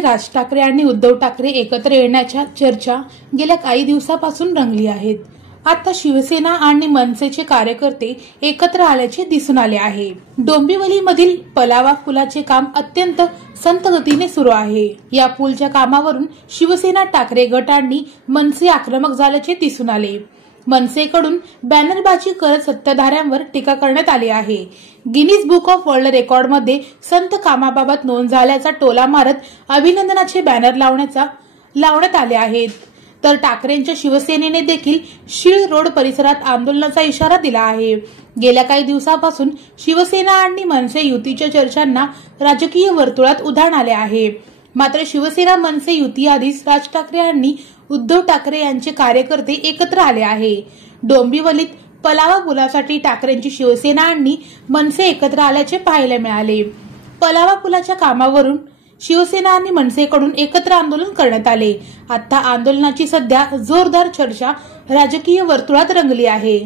शिवसेनेचे राज ठाकरे आणि उद्धव ठाकरे एकत्र येण्याच्या चर्चा गेल्या काही दिवसापासून रंगली आहेत। आता शिवसेना आणि मनसेचे कार्यकर्ते एकत्र आल्याचे दिसून आले आहे। डोंबिवलीमधील पलावा पुलाचे काम अत्यंत संत गतीने सुरू आहे। या पुलच्या कामावरून शिवसेना ठाकरे गट आणि मनसे आक्रमक झाल्याचे दिसून आले। मनसेकडून बॅनरबाजी करत सत्ताधाऱ्यांवर टीका करण्यात आली आहे। गिनीज बुक ऑफ वर्ल्ड रेकॉर्डमध्ये संत कामाबाबत नोंद झाल्याचा टोला मारत अभिनंदनाचे बॅनर लावण्यात आले आहेत। तर ठाकरेंच्या शिवसेनेने देखील शीळ रोड परिसरात आंदोलनाचा इशारा दिला आहे। गेल्या काही दिवसापासून शिवसेना आणि मनसे युतीच्या चर्चांना राजकीय वर्तुळात उधाण आले आहे। मात्र शिवसेना मनसे युती आधीच राज ठाकरे आणि उद्धव ठाकरे यांचे कार्यकर्ते एकत्र आले आहे। डोंबिवलीत पलावा पुलासाठी ठाकरेंची शिवसेना आणि मनसे एकत्र आल्याचे पाहायला मिळाले। पलावा पुलाच्या कामावरून शिवसेना आणि मनसेकडून एकत्र आंदोलन करण्यात आले। आता आंदोलनाची सध्या जोरदार चर्चा राजकीय वर्तुळात रंगली आहे।